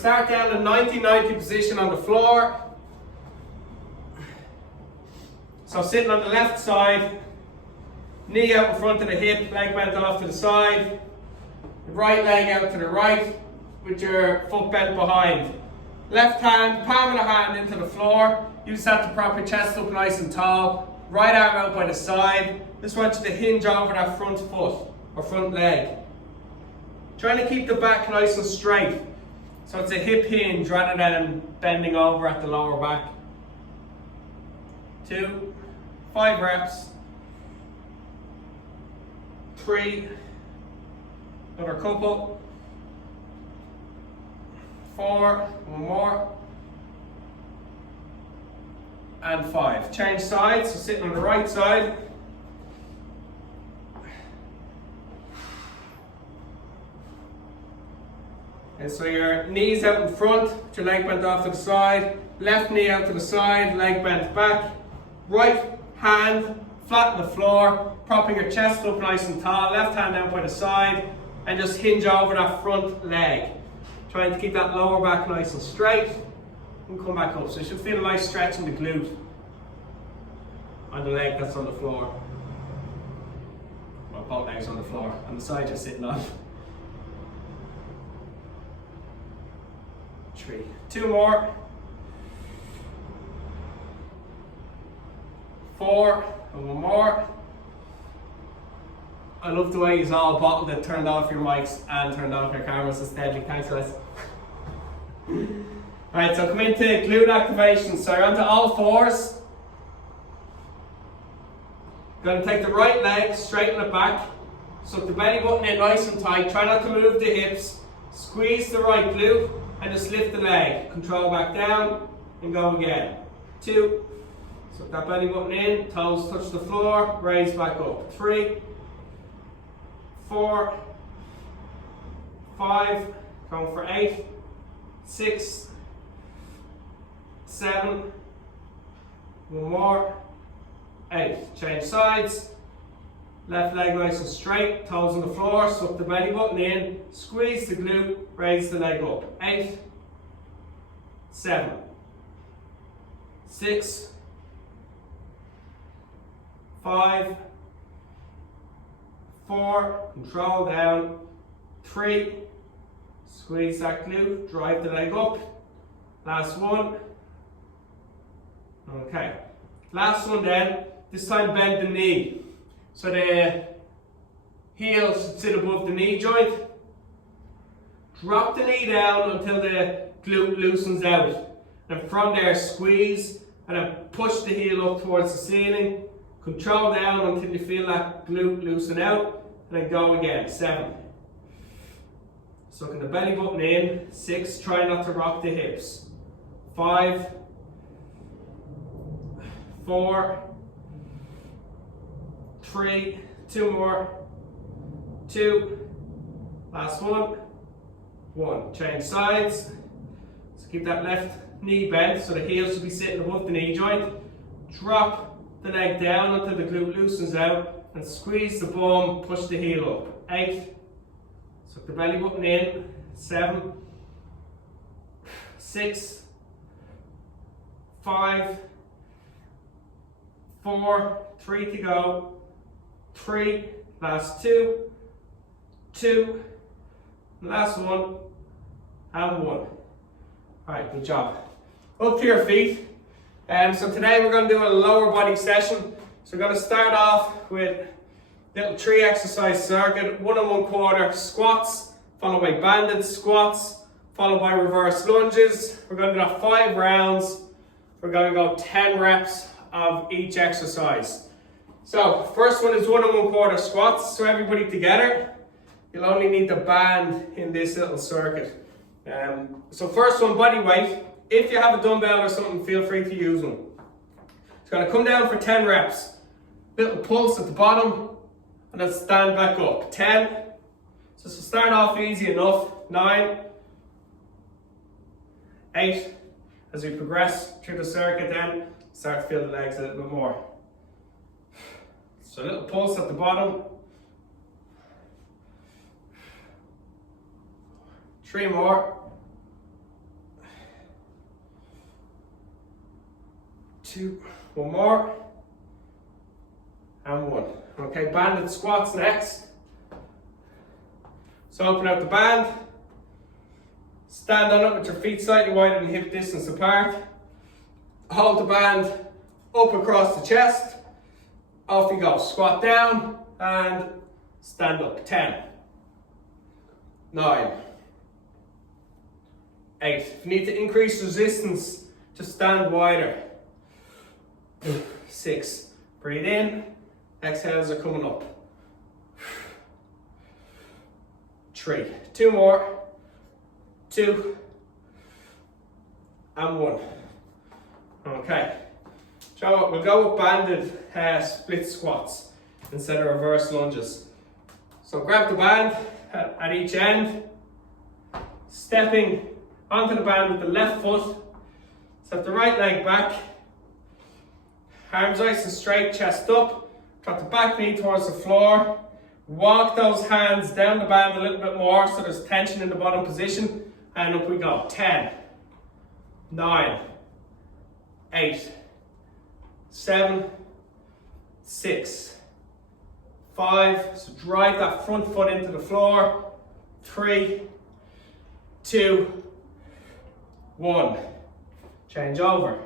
start down in 90-90 position on the floor. So sitting on the left side, knee out in front of the hip, leg bent off to the side, right leg out to the right with your foot bent behind. Left hand, palm of the hand into the floor. Use that to prop your chest up nice and tall. Right arm out by the side. Just want you to hinge over that front foot or front leg. Trying to keep the back nice and straight. So it's a hip hinge rather than bending over at the lower back. 2, 5 reps. 3, another couple. 4, one more. And 5. Change sides, so sitting on the right side. And so your knees out in front, with your leg bent off to the side. Left knee out to the side, leg bent back. Right hand flat on the floor, propping your chest up nice and tall. Left hand out by the side, and just hinge over that front leg. Trying to keep that lower back nice and straight. And come back up. So you should feel a nice stretch in the glute on the leg that's on the floor. Well, both legs on the floor, on the side you're sitting on. 3, 2 more. 4, and one more. I love the way you all bottled it, turned off your mics and turned off your cameras. It's deadly. Thanks guys. Alright, so come into glute activation. So you're onto all fours. Going to take the right leg, straighten it back. Suck the belly button in nice and tight. Try not to move the hips. Squeeze the right glute and just lift the leg. Control back down and go again. 2. Suck that belly button in. Toes touch the floor. Raise back up. 3, 4, 5. Going for 8, 6, 7, one more, 8. Change sides. Left leg nice and straight, toes on the floor, suck the belly button in, squeeze the glute, raise the leg up. 8, 7, 6, 5, 4, control down, 3, squeeze that glute, drive the leg up. Last one. Okay, last one then, this time bend the knee. So the heel should sit above the knee joint. Drop the knee down until the glute loosens out. And from there squeeze and then push the heel up towards the ceiling. Control down until you feel that glute loosen out. And then go again. 7. Sucking the belly button in. 6, try not to rock the hips. 5, 4, 3, 2 more, 2, last one, 1. Change sides. So keep that left knee bent so the heel should be sitting above the knee joint. Drop the leg down until the glute loosens out and squeeze the bum, push the heel up. 8, suck the belly button in. 7, 6, 5, 4, 3 to go. 3, last 2, 2, last one, and 1. Alright, good job. Up to your feet. So today we're going to do a lower body session. So we're going to start off with a little 3 exercise circuit, 1 1/4 squats, followed by banded squats, followed by reverse lunges. We're going to do that 5 rounds. We're going to go 10 reps of each exercise. So first one is 1 1/4 squats. So everybody together. You'll only need the band in this little circuit. So first one, body weight. If you have a dumbbell or something, feel free to use one. It's going to come down for 10 reps. Little pulse at the bottom, and then stand back up. 10. So start off easy enough. 9, 8. As we progress through the circuit, then start to feel the legs a little bit more. So a little pulse at the bottom. 3 more. 2, one more, and 1. Okay, banded squats next. So open out the band, stand on it with your feet slightly wider than hip distance apart. Hold the band up across the chest. Off you go. Squat down and stand up. 10, 9, 8. If you need to increase resistance, just stand wider. 6. Breathe in. Exhales are coming up. 3. 2 more. 2 and 1. Okay. So we'll go with banded split squats instead of reverse lunges. So grab the band at each end, stepping onto the band with the left foot. Step the right leg back, arms nice and straight, chest up. Drop the back knee towards the floor. Walk those hands down the band a little bit more so there's tension in the bottom position. And up we go. 10, 9, 8, 7, 6, 5. So drive that front foot into the floor. 3, 2, 1. Change over.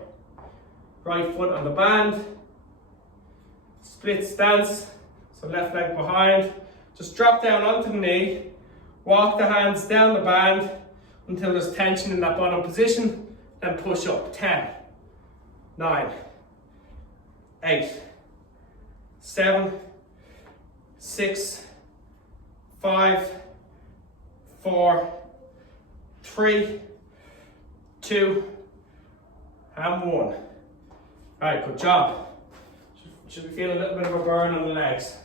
Right foot on the band. Split stance. So left leg behind. Just drop down onto the knee. Walk the hands down the band until there's tension in that bottom position. Then push up. 10, 9, 8, 7, 6, 5, 4, 3, 2, and 1. Alright, good job. Should be feeling a little bit of a burn on the legs.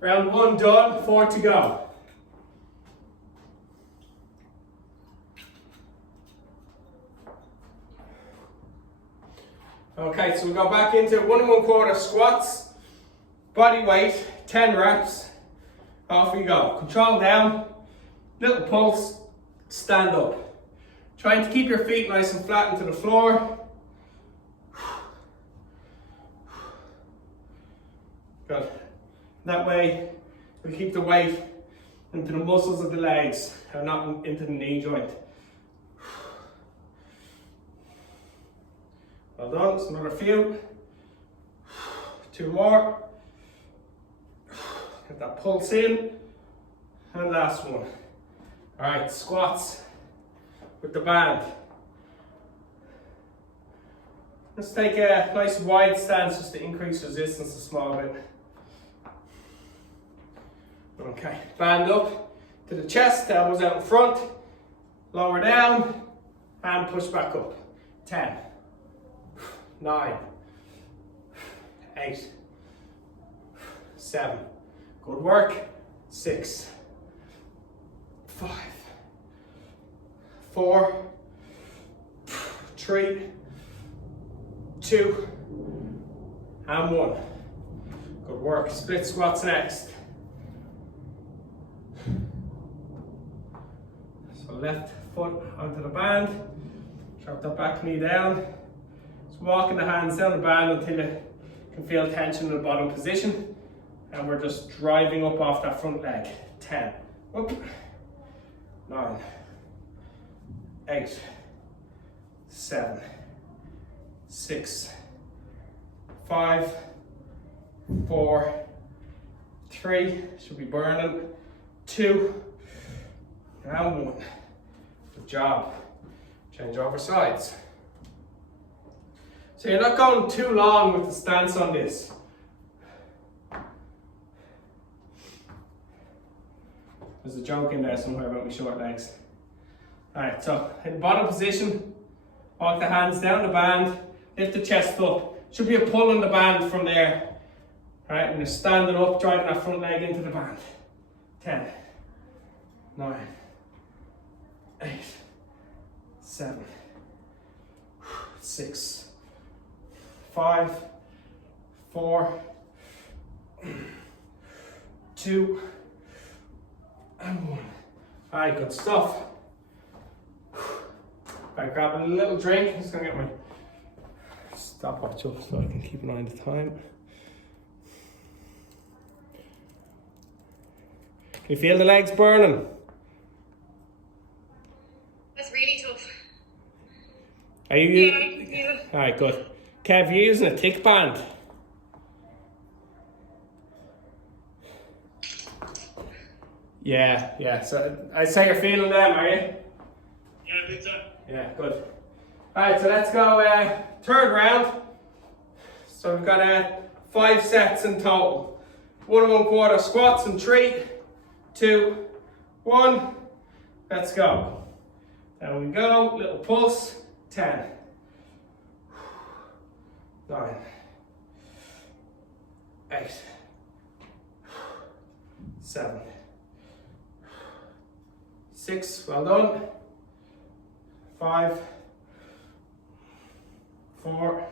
Round 1 done, 4 to go. Okay, so we go back into 1 1/4 squats, body weight, 10 reps. Off we go. Control down, little pulse, stand up. Trying to keep your feet nice and flat into the floor. Good. That way, we keep the weight into the muscles of the legs and not into the knee joint. Well done, so another few. 2 more. Get that pulse in. And last one. Alright, squats with the band. Let's take a nice wide stance just to increase resistance a small bit. Okay, band up to the chest, elbows out in front, lower down, and push back up. 10, 9, 8, 7, good work. 6, 5, 4, 3, 2, and 1. Good work. Split squats next. So left foot onto the band, drop that back knee down. Just walking the hands down the band until you can feel tension in the bottom position. And we're just driving up off that front leg. 10, up, 9, 8, 7, 6, 5, 4, 3, should be burning, 2, and 1. Good job. Change over sides. So you're not going too long with the stance on this. There's a joke in there somewhere about my short legs. Alright, so in bottom position, walk the hands down the band, lift the chest up. Should be a pull on the band from there. Alright, and you're standing up, driving that front leg into the band. 10, 9, 8, 7, 6, 5, 4, 2, and 1. Alright, good stuff. Alright, grab a little drink. I'm just gonna get my stopwatch up so I can keep an eye on the time. Can you feel the legs burning? That's really tough. Are you? Yeah, I can feel it. Alright, good. Kev, you're using a thick band. Yeah. So I'd say you're feeling them, are you? Yeah, I think so. Yeah, good. Alright, so let's go third round. So we've got 5 sets in total. 1 1/4 squats in 3, 2, 1. Let's go. There we go. Little pulse. 10, 9, 8, 7, 6. Well done. 5, 4,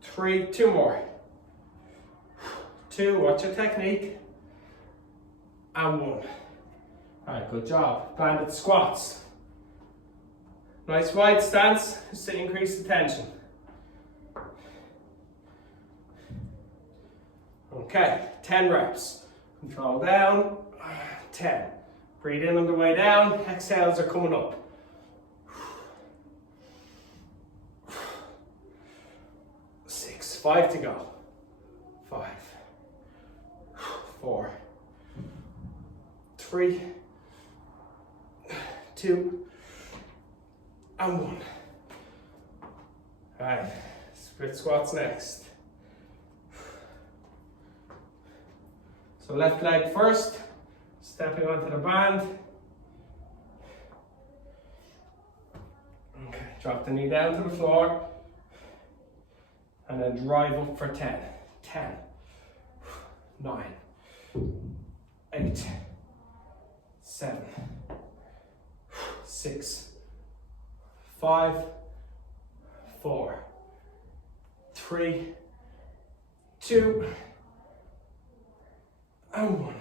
3, 2 more. 2, watch your technique. And 1. Alright, good job. Banded squats. Nice wide stance just to increase the tension. Okay, 10 reps. Control down. 10. Breathe in on the way down. Exhales are coming up. 6. 5 to go. 5, 4, 3, 2, and 1. Alright, split squats next. So left leg first, stepping onto the band. Okay, drop the knee down to the floor. And then drive up for 10. 10, 9, 8, 7, 6, 5, 4, 3, 2, and 1.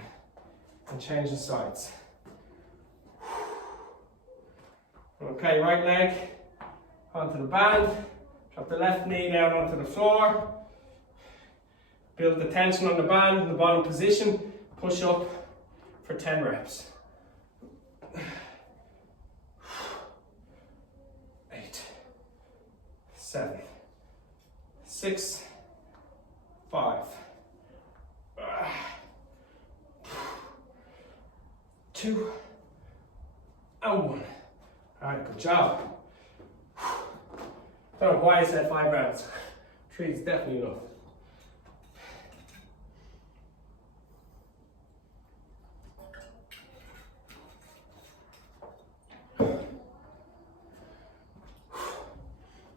And change the sides. Okay, right leg onto the band. Drop the left knee down onto the floor. Build the tension on the band in the bottom position. Push up for 10 reps. 8, 7, 6, 5, 2, and 1. Alright, good job. Don't know why I said 5 rounds. 3 is definitely enough.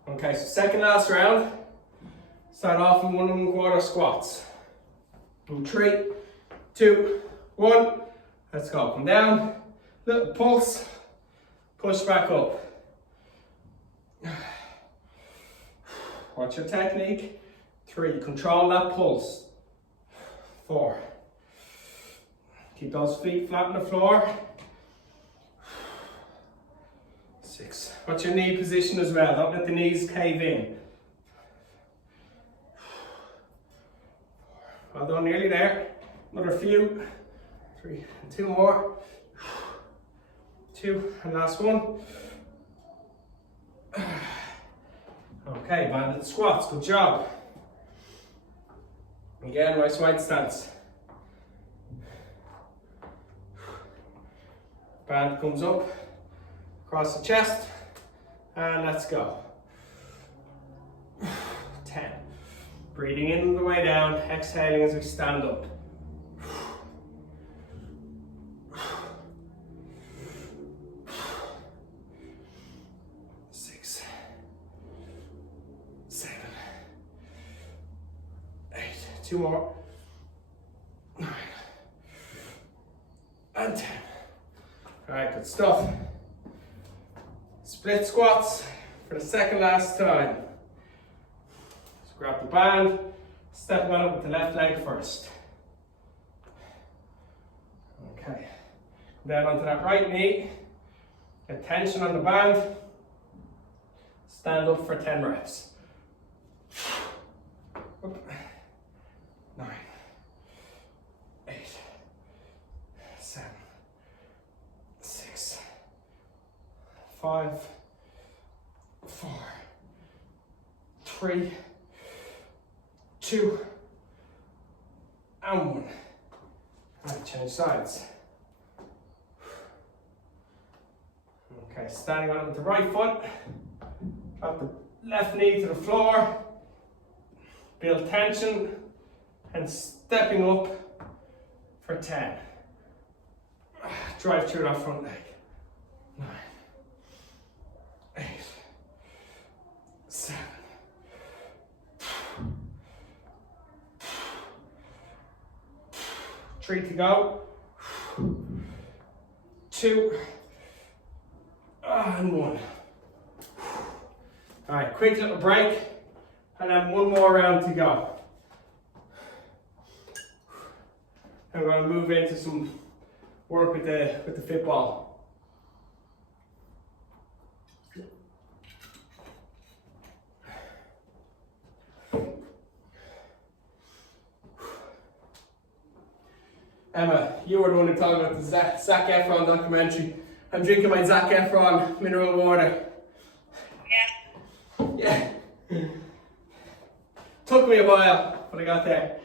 Okay, so second last round. Start off in 1 1/4 squats. In 3, 2, 1. Let's go. Come down. Little pulse. Push back up. Watch your technique. 3, control that pulse. 4. Keep those feet flat on the floor. 6. Watch your knee position as well. Don't let the knees cave in. Well done, nearly there. Another few. 3, 2 more. 2, and last one. Okay, banded squats, good job. Again, nice wide stance. Band comes up, across the chest, and let's go. 10. Breathing in on the way down, exhaling as we stand up. 6, 7, 8, 2 more, 9, and 10. Alright, good stuff. Split squats for the second last time. Just grab the band, step on up with the left leg first. Okay, down onto that right knee, get tension on the band, Stand up for 10 reps. Up. 9, 8, 7, 6, 5, 4, 3, 2, and 1. And change sides. Okay, standing on with the right foot. Drop the left knee to the floor. Build tension and stepping up for 10. Drive through that front leg. 9, 8, 7, 3 to go. 2 and 1. All right, quick little break, and then one more round to go. And we're going to move into some work with the Fitball. Emma, you were the one who talked about the Zac Efron documentary. I'm drinking my Zac Efron mineral water. Yeah. Yeah. Took me a while, but I got there.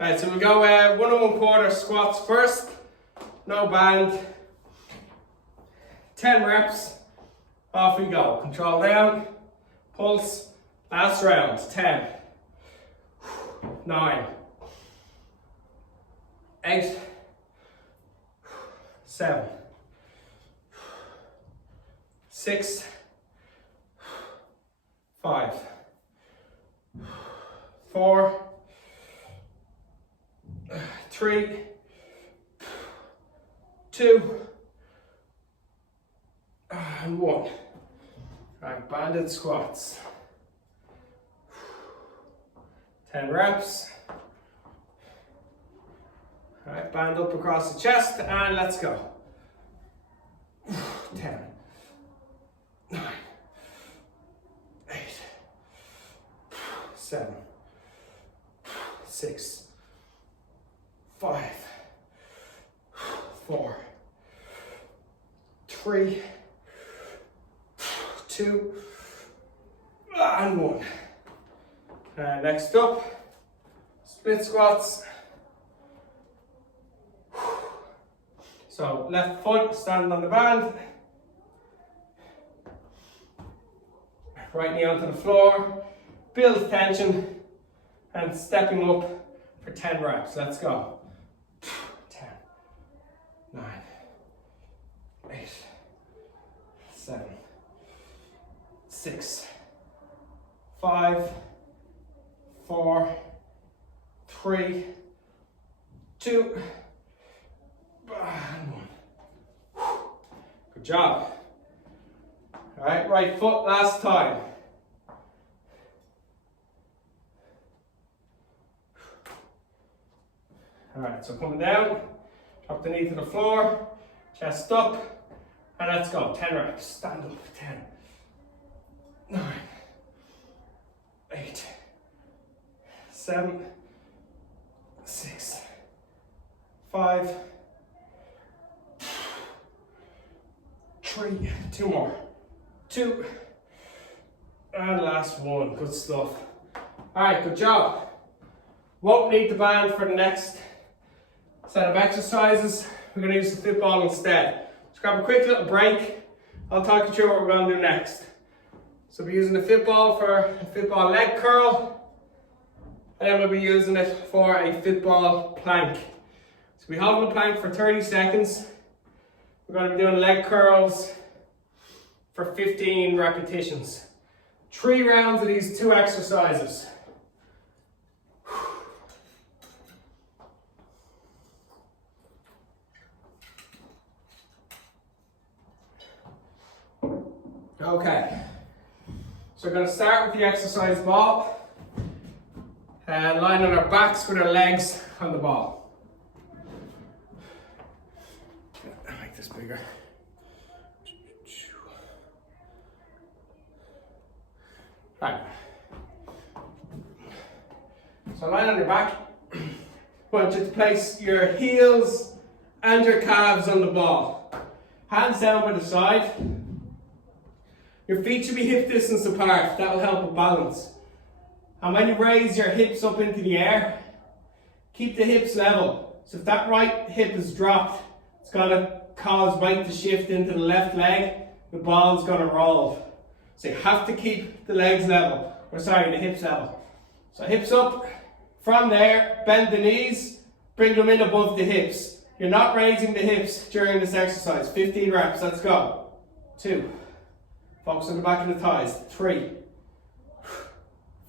Alright, so we'll go 1 1/4 squats first. No band. 10 reps. Off we go. Control down. Pulse. Last round. 10. 9. 8. 7. 6. 5. 4. 3. 2. And 1. Right, banded squats. 10 reps. All right, band up across the chest and let's go. 10, 9, 8, 7, 6, 5, 4, 3, 2, and 1. Next up, split squats. So left foot standing on the band, right knee onto the floor, build tension and stepping up for 10 reps. Let's go. 10, 9, 8, 7, 6, 5, 4, 3, 2, and 1. Good job. All right, right foot last time. All right, so coming down, drop the knee to the floor, chest up, and let's go. 10 reps. Stand up. 10, 9, 8, 7, 6, 5, 3, 2 more, 2, and last one. Good stuff. All right, good job. Won't need the band for the next set of exercises. We're going to use the Fitball instead. Let's grab a quick little break. I'll talk you through what we're going to do next. So we're using the Fitball for a Fitball Leg Curl, and then we'll be using it for a Fitball Plank. So we hold the plank for 30 seconds. We're going to be doing leg curls for 15 repetitions. 3 rounds of these 2 exercises. Okay, so we're going to start with the exercise ball and lying on our backs with our legs on the ball. I'll make this bigger. Right. So lie on your back. I want you to place your heels and your calves on the ball. Hands down by the side. Your feet should be hip distance apart. That will help with balance. And when you raise your hips up into the air, keep the hips level. So if that right hip is dropped, it's going to cause weight to shift into the left leg. The ball's going to roll. So you have to keep the legs level. Or sorry, the hips level. So hips up. From there, bend the knees. Bring them in above the hips. You're not raising the hips during this exercise. 15 reps. Let's go. 2. Focus on the back of the thighs. 3.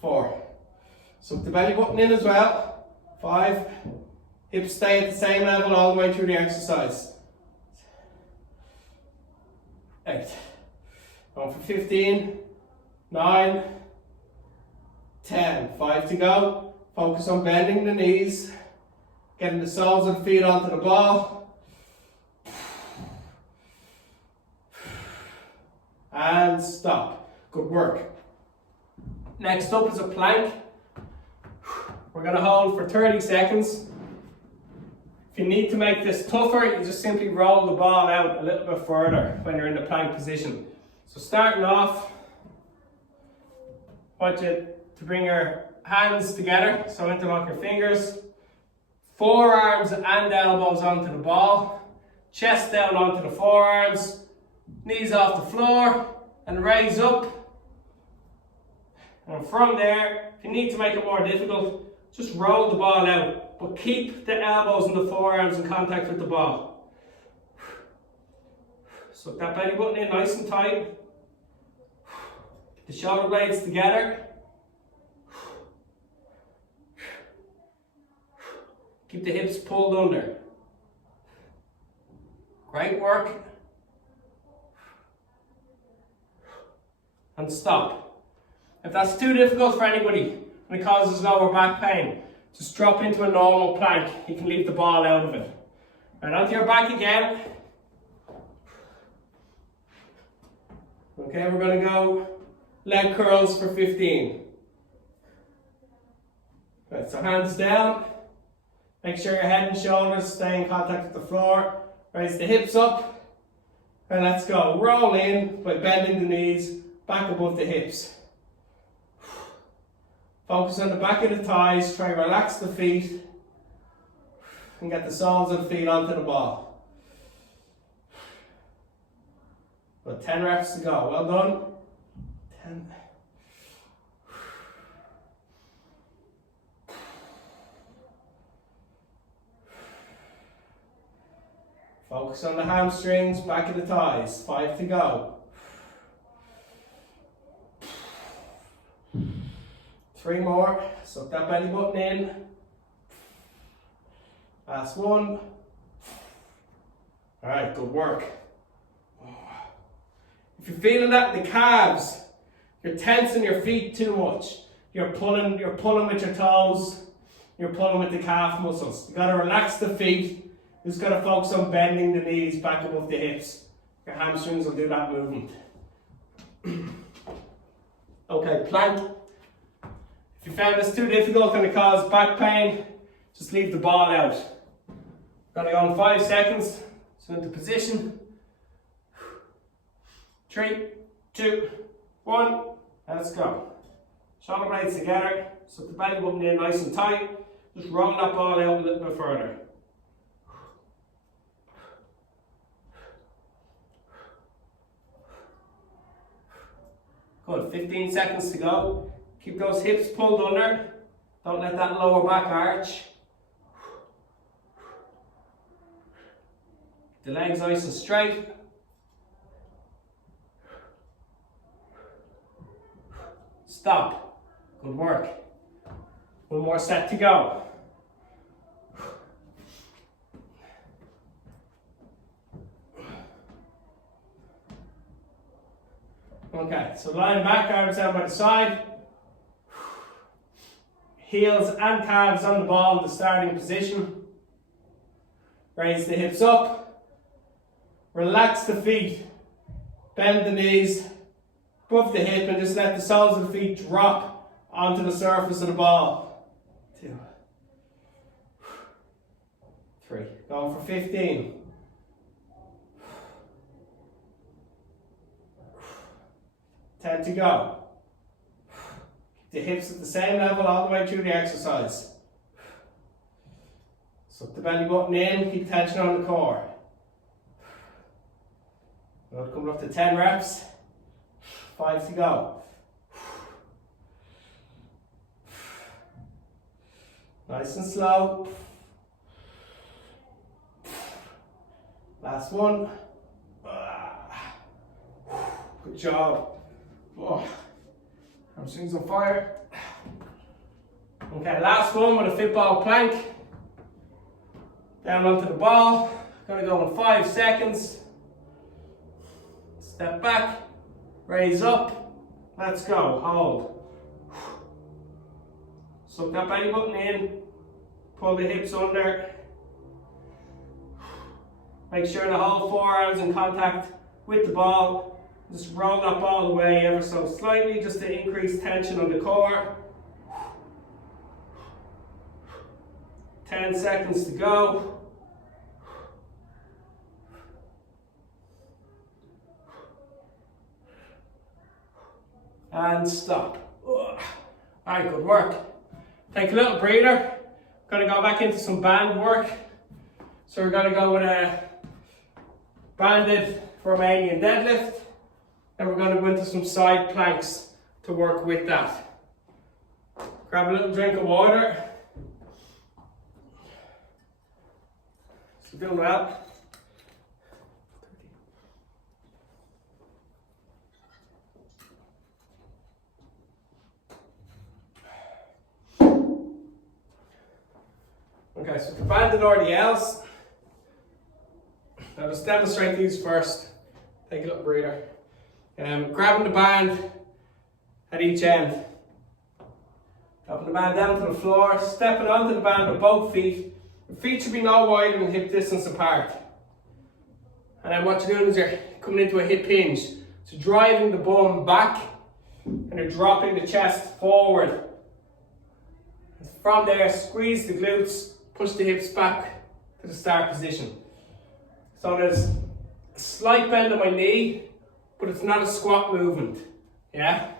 4. Suck the belly button in as well. 5. Hips stay at the same level all the way through the exercise. 8. Going for 15. 9. 10. 5 to go. Focus on bending the knees. Getting the soles of the feet onto the ball. And stop. Good work. Next up is a plank. We're going to hold for 30 seconds. If you need to make this tougher, you just simply roll the ball out a little bit further when you're in the plank position. So starting off, I want you to bring your hands together, so interlock your fingers. Forearms and elbows onto the ball. Chest down onto the forearms. Knees off the floor and raise up. And from there, if you need to make it more difficult, just roll the ball out, but keep the elbows and the forearms in contact with the ball. Suck that belly button in nice and tight. The shoulder blades together. Keep the hips pulled under. Great work. And stop. If that's too difficult for anybody and it causes lower back pain, just drop into a normal plank. You can leave the ball out of it. Right, onto your back again. Okay, we're going to go leg curls for 15. Right, so hands down. Make sure your head and shoulders stay in contact with the floor. Raise the hips up. And let's go. Roll in by bending the knees back above the hips. Focus on the back of the thighs. Try to relax the feet. And get the soles of the feet onto the ball. About 10 reps to go. Well done. 10. Focus on the hamstrings, back of the thighs. 5 to go. 3 more. Suck that belly button in. Last 1. Alright, good work. If you're feeling that in the calves, you're tensing your feet too much. You're pulling with your toes. You're pulling with the calf muscles. You gotta relax the feet. You just gotta focus on bending the knees back above the hips. Your hamstrings will do that movement. Okay, plank. If you found this too difficult and it caused back pain, just leave the ball out. Gonna go in 5 seconds. So into position. 3, 2, 1, and let's go. Shoulder blades together. So the belly button in nice and tight. Just roll that ball out a little bit further. Good, 15 seconds to go. Keep those hips pulled under. Don't let that lower back arch. The legs nice and straight. Stop. Good work. 1 more set to go. Okay, so lying back, arms down by the side. Heels and calves on the ball in the starting position. Raise the hips up. Relax the feet. Bend the knees. above the hip and just let the soles of the feet drop onto the surface of the ball. 2, 3, going for 15. 10 to go. Keep the hips at the same level all the way through the exercise. Suck the belly button in, keep tension on the core. We're coming up to 10 reps. 5 to go. Nice and slow. Last one. Good job. Oh, hamstrings on fire. Okay, last one with a Fitball Plank. Down onto the ball. Gonna go in 5 seconds. Step back. Raise up. Let's go. Hold. Suck that belly button in. Pull the hips under. Make sure the whole forearm's in contact with the ball. Just roll that ball away ever so slightly just to increase tension on the core. 10 seconds to go. And stop. Alright, good work. Take a little breather. Gonna go back into some band work. So we're gonna go with a banded Romanian deadlift. And we're gonna go into some side planks to work with that. Grab a little drink of water. So doing well. Okay, so the banded RDLs. Now let's demonstrate these first. Take a little breather. Grabbing the band at each end. Dropping the band down to the floor, stepping onto the band with both feet. The feet should be no wider than hip distance apart. And then what you're doing is you're coming into a hip hinge. So driving the bum back and you're dropping the chest forward. From there, squeeze the glutes, push the hips back to the start position. So there's a slight bend on my knee, but it's not a squat movement, yeah?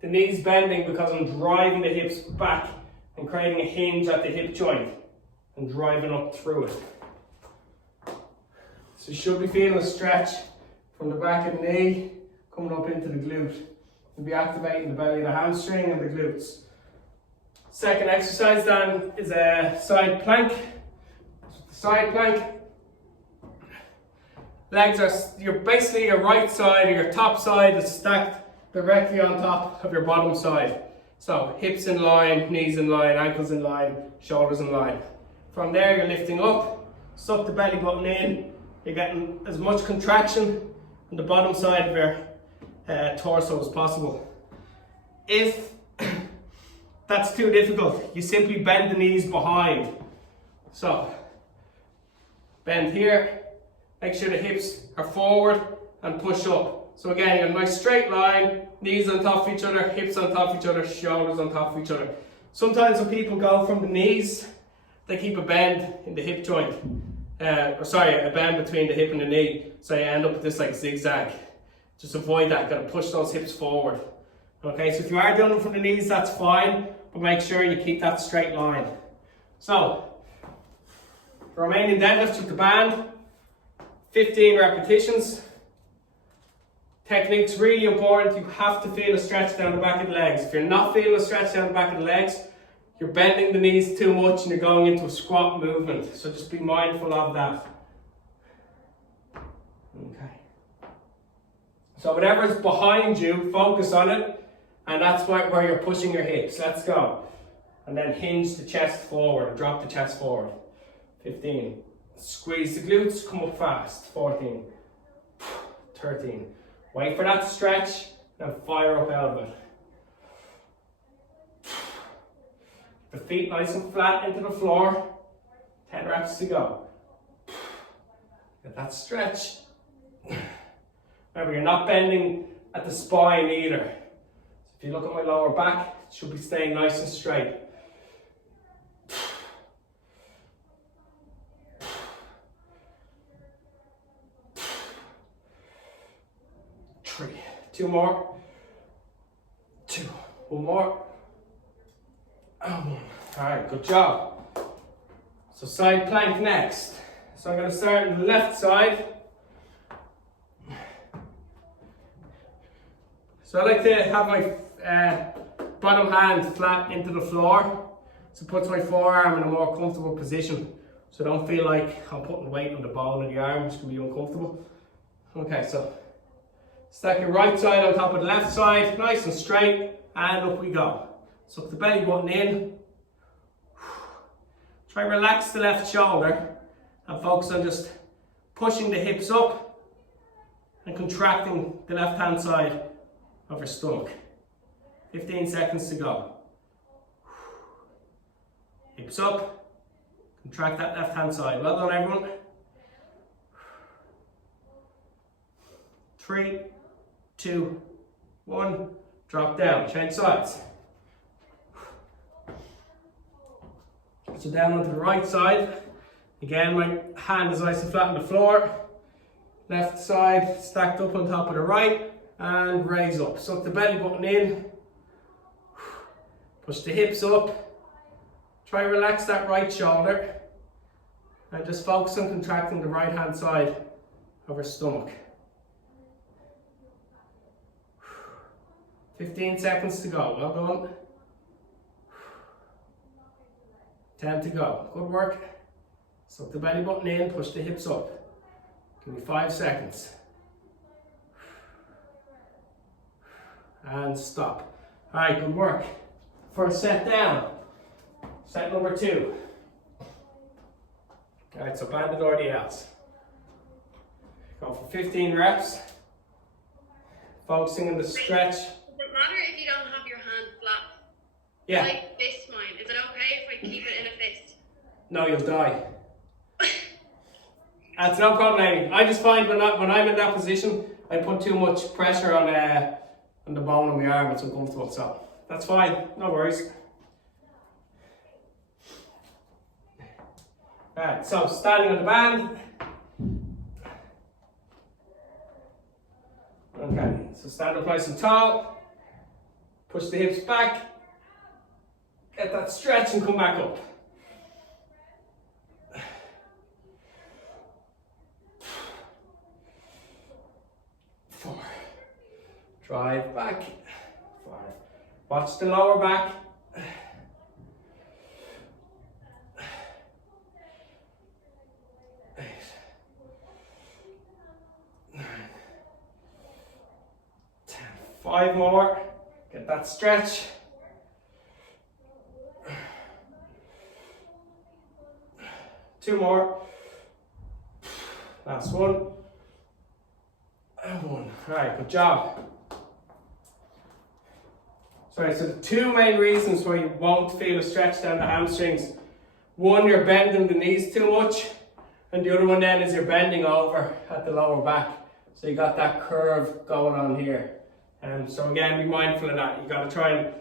The knee's bending because I'm driving the hips back and creating a hinge at the hip joint and driving up through it. So you should be feeling a stretch from the back of the knee coming up into the glute. You'll be activating the belly of the hamstring and the glutes. Second exercise then is a side plank. Side plank. Legs are, basically your right side or your top side is stacked directly on top of your bottom side. So hips in line, knees in line, ankles in line, shoulders in line. From there you're lifting up, suck the belly button in. You're getting as much contraction on the bottom side of your torso as possible. If that's too difficult, you simply bend the knees behind. So bend here. Make sure the hips are forward and push up. So again, you have a nice straight line, knees on top of each other, hips on top of each other, shoulders on top of each other. Sometimes when people go from the knees, they keep a bend in the hip joint. A bend between the hip and the knee. So you end up with this like zigzag. Just avoid that, gotta push those hips forward. Okay, so if you are doing it from the knees, that's fine, but make sure you keep that straight line. So, Romanian deadlifts with the band. 15 repetitions. Technique's really important. You have to feel a stretch down the back of the legs. If you're not feeling a stretch down the back of the legs, you're bending the knees too much and you're going into a squat movement. So just be mindful of that. Okay. So whatever's behind you, focus on it. And that's where you're pushing your hips. Let's go. And then hinge the chest forward. Drop the chest forward. 15. Squeeze the glutes, come up fast. 14. 13. Wait for that to stretch, then fire up out of it. The feet nice and flat into the floor. 10 reps to go. Get that stretch. Remember, you're not bending at the spine either. If you look at my lower back, it should be staying nice and straight. 3, 2 more, 2, 1 more, and 1. Alright, good job. So side plank next. So I'm going to start on the left side. So I like to have my bottom hand flat into the floor. So it puts my forearm in a more comfortable position. So I don't feel like I'm putting weight on the bone of the arm, which can be uncomfortable. Okay, so stack your right side on top of the left side, nice and straight, and up we go. Suck the belly button in. Try and relax the left shoulder and focus on just pushing the hips up and contracting the left hand side of your stomach. 15 seconds to go. Hips up, contract that left hand side. Well done, everyone. 3, 2, 1, drop down, change sides. So down onto the right side. Again, my hand is nice and flat on the floor. Left side stacked up on top of the right, and raise up. Suck the belly button in. Push the hips up. Try and relax that right shoulder. And just focus on contracting the right hand side of your stomach. 15 seconds to go. Well done. 10 to go. Good work. Suck the belly button in, push the hips up. Give me 5 seconds. And stop. Alright, good work. First set down. Set number 2. Alright, so banded RDLs. Go for 15 reps. Focusing on the stretch. Does it matter if you don't have your hand flat? Yeah. Like fist mine. Is it okay if I keep it in a fist? No, you'll die. That's no problem, Amy. I just find when I'm in that position, I put too much pressure on the bone of my arm. It's uncomfortable, so that's fine. No worries. Alright, so standing on the band. Okay, so stand up nice and tall. Push the hips back. Get that stretch and come back up. 4. Drive back. 5. Watch the lower back. 8. 9. 10. 5 more. Get that stretch. 2 more. Last one. And 1. Alright, good job. Sorry, so the 2 main reasons why you won't feel a stretch down the hamstrings. One, you're bending the knees too much, and the other one then is you're bending over at the lower back. So you got that curve going on here. So again, be mindful of that. You got to try and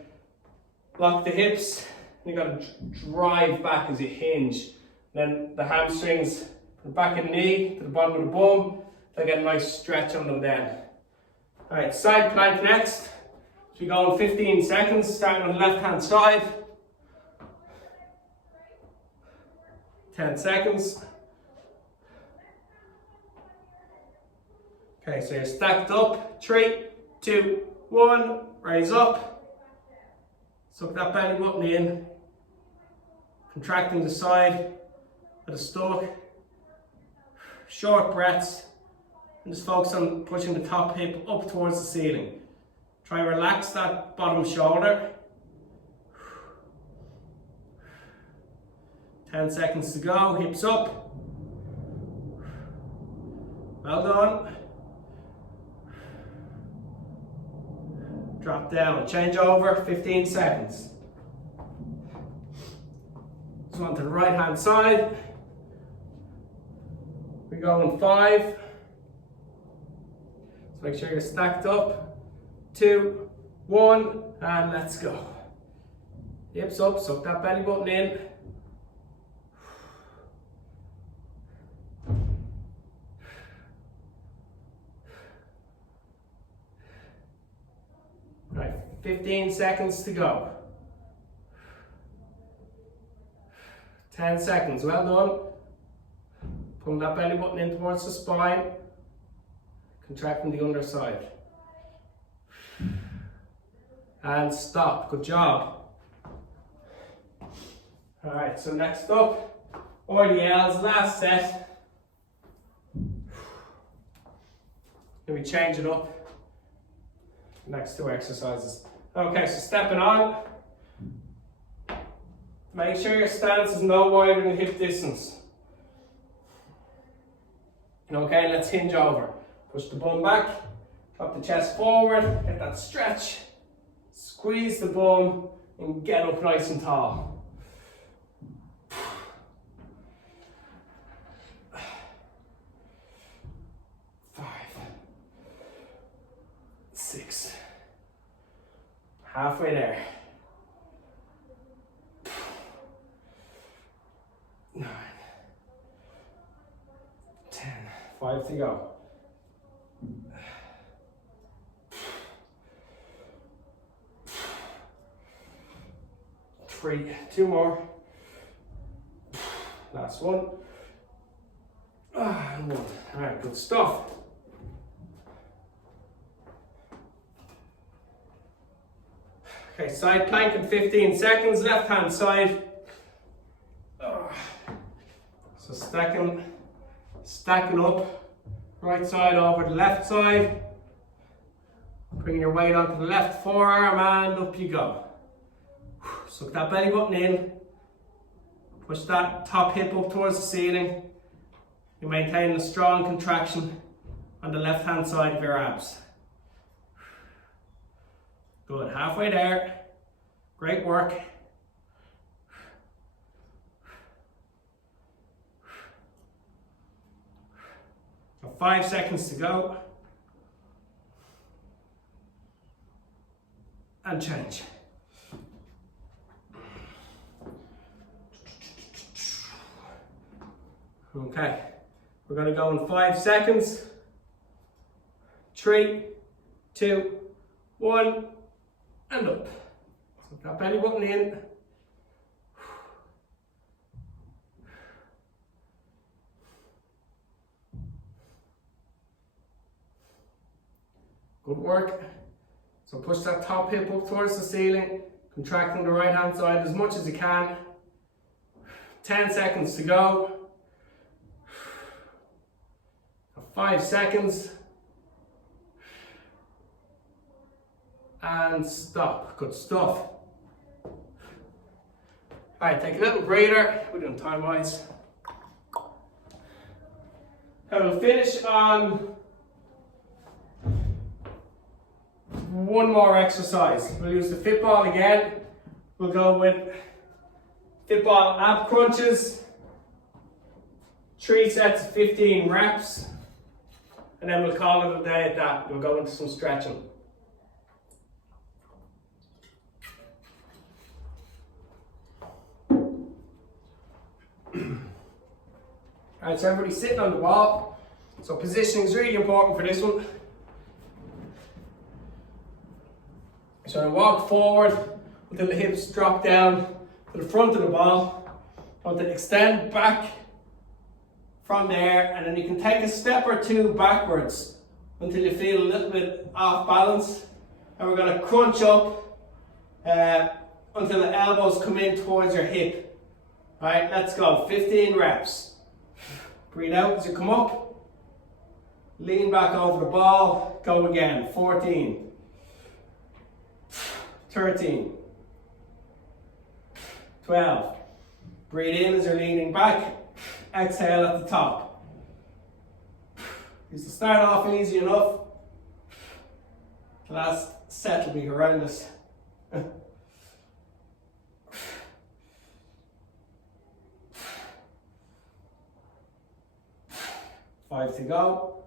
lock the hips, and you got to drive back as you hinge. Then the hamstrings from the back of the knee to the bottom of the bum, they get a nice stretch on them then. Alright, side plank next. So we go in 15 seconds, starting on the left hand side. 10 seconds. Okay, so you're stacked up. 3, 2, 1, raise up. Suck that belly button in. Contracting the side of the stomach. Short breaths. And just focus on pushing the top hip up towards the ceiling. Try and relax that bottom shoulder. 10 seconds to go, hips up. Well done. Drop down, change over, 15 seconds. So on to the right hand side. We go in 5. So make sure you're stacked up. 2, 1, and let's go. Hips up, suck that belly button in. Right, 15 seconds to go. 10 seconds, well done. Pulling that belly button in towards the spine, contracting the underside. And stop, good job. Alright, so next up, RDLs, last set. Can we change it up? Next two exercises. Okay, so stepping on. Make sure your stance is no wider than hip distance. Okay, let's hinge over. Push the bum back, drop the chest forward, get that stretch. Squeeze the bum and get up nice and tall. 5, 6, halfway there. 9, 10, 5 to go. 3, 2 more. Last one. And 1. Alright, good stuff. Okay, side plank in 15 seconds, left hand side. So stacking up, right side over the left side. Bring your weight onto the left forearm and up you go. Suck that belly button in. Push that top hip up towards the ceiling. You're maintaining a strong contraction on the left hand side of your abs. Good, halfway there. Great work. Got 5 seconds to go. And change. Okay, we're going to go in 5 seconds. 3, 2, 1, and up. So that belly button in. Good work. So push that top hip up towards the ceiling, contracting the right hand side as much as you can. 10 seconds to go. 5 seconds. And stop. Good stuff. Alright, take a little breather. We're doing time wise. And we'll finish on one more exercise. We'll use the Fitball again. We'll go with Fitball Ab Crunches. 3 sets of 15 reps. And then we'll call it a day at that. We'll go into some stretching. Alright, so everybody's sitting on the wall. So positioning is really important for this one. So I walk forward until the hips drop down to the front of the ball. I want to extend back from there, and then you can take a step or two backwards until you feel a little bit off balance. And we're going to crunch up until the elbows come in towards your hip. Alright, let's go. 15 reps. Breathe out as you come up. Lean back over the ball. Go again. 14. 13. 12. Breathe in as you're leaning back. Exhale at the top. Used to start off easy enough. The last set will be horrendous. 5 to go.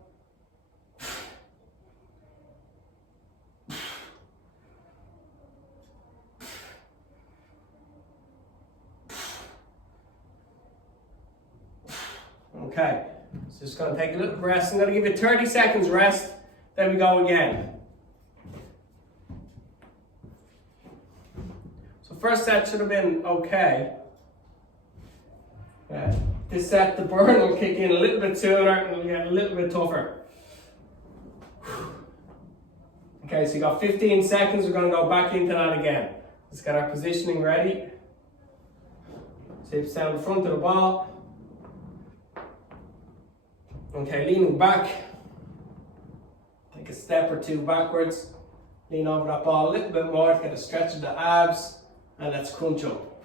Okay, so just gonna take a little rest. I'm gonna give you 30 seconds rest, then we go again. So first set should have been okay. This set, the burn will kick in a little bit sooner and it'll get a little bit tougher. Okay, so you got 15 seconds, we're gonna go back into that again. Let's get our positioning ready. Hips down the front of the ball. Okay, leaning back. Take a step or two backwards. Lean over that ball a little bit more to get a stretch of the abs. And let's crunch up.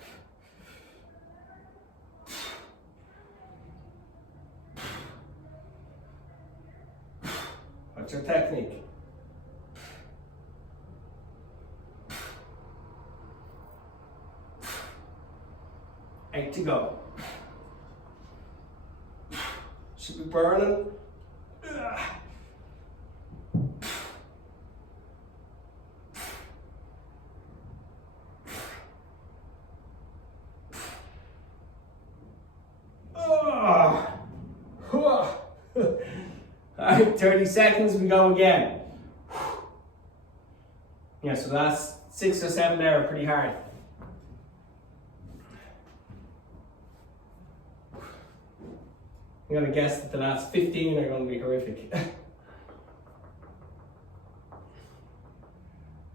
What's your technique? 8 to go. Should be burning. Alright, 30 seconds, we go again. Yeah, so the last 6 or 7 there are pretty hard. I'm going to guess that the last 15 are going to be horrific.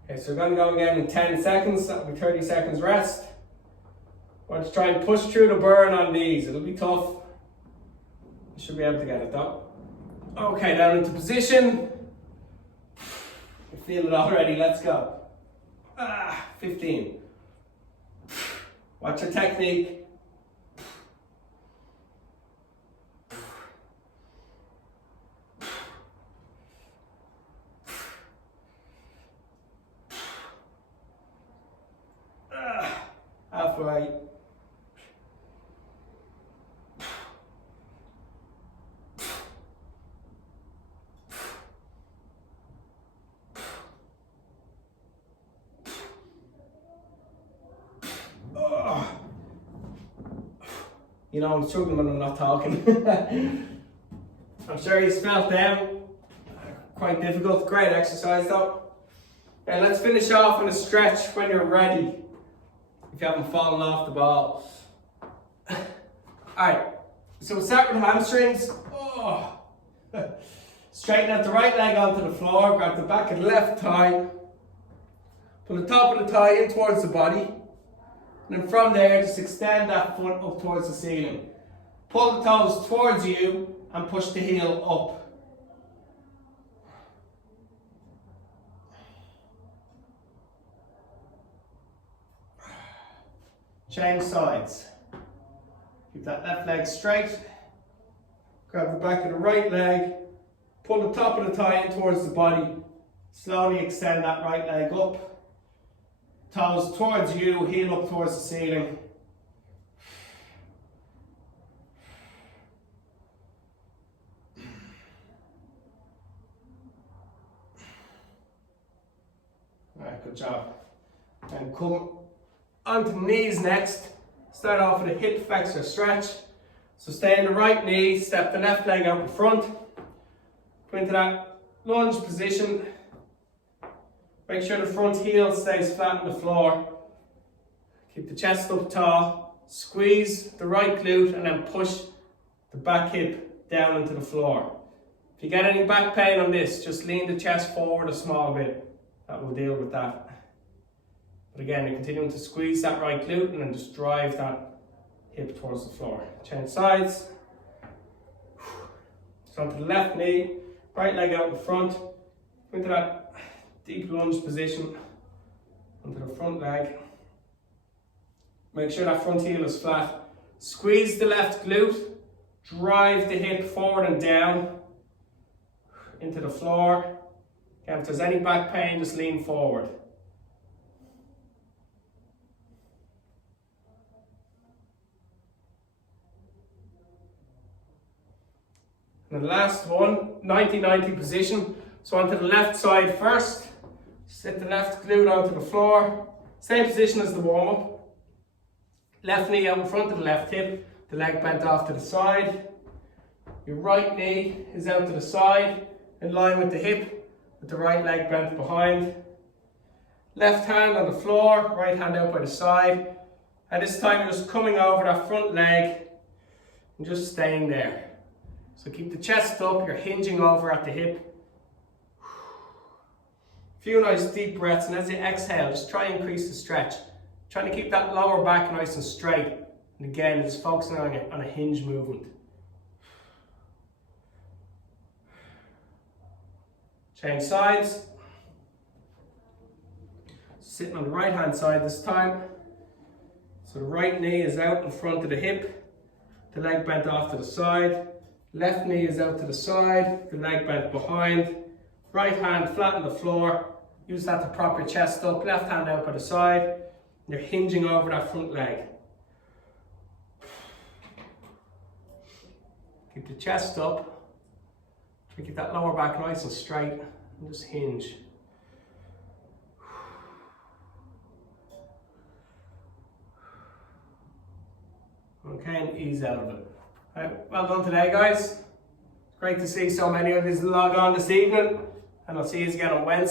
Okay, so we're going to go again in 10 seconds, that'll be 30 seconds rest. I want to try and push through the burn on these, it'll be tough. You should be able to get it though. Okay, down into position. You feel it already, let's go. 15. Watch your technique. Halfway. You know, I'm struggling when I'm not talking. I'm sure you smelt them. Quite difficult. Great exercise though. Okay, let's finish off with a stretch when you're ready. If you haven't fallen off the ball. Alright, so we'll start with hamstrings. Straighten out the right leg onto the floor, grab the back of the left thigh. Pull the top of the thigh in towards the body. And then from there, just extend that foot up towards the ceiling. Pull the toes towards you and push the heel up. Change sides. Keep that left leg straight. Grab the back of the right leg. Pull the top of the thigh in towards the body. Slowly extend that right leg up. Toes towards you, heel up towards the ceiling. Alright, good job. And come onto the knees next. Start off with a hip flexor stretch. So stay in the right knee, step the left leg out in front. Go into that lunge position. Make sure the front heel stays flat on the floor. Keep the chest up tall. Squeeze the right glute and then push the back hip down into the floor. If you get any back pain on this, just lean the chest forward a small bit. That will deal with that. But again, you're continuing to squeeze that right glute and then just drive that hip towards the floor. Change sides. So onto the left knee, right leg out in front. Into that deep lunge position onto the front leg. Make sure that front heel is flat. Squeeze the left glute. Drive the hip forward and down into the floor. Again, if there's any back pain, just lean forward. And the last one, 90-90 position. So onto the left side first. Sit the left glute onto the floor. Same position as the warm-up. Left knee out in front of the left hip. The leg bent off to the side. Your right knee is out to the side, in line with the hip, with the right leg bent behind. Left hand on the floor, right hand out by the side. And this time you're just coming over that front leg and just staying there. So keep the chest up, you're hinging over at the hip. A few nice deep breaths, and as you exhale, just try and increase the stretch. Trying to keep that lower back nice and straight. And again, just focusing on a hinge movement. Change sides. Sitting on the right hand side this time. So the right knee is out in front of the hip, the leg bent off to the side. Left knee is out to the side, the leg bent behind. Right hand flat on the floor. Use that to prop your chest up. Left hand out by the side. You're hinging over that front leg. Keep the chest up. Try to keep that lower back nice and straight. And just hinge. Okay, and ease out of it. Right, well done today, guys. Great to see so many of you log on this evening, and I'll see you again on Wednesday.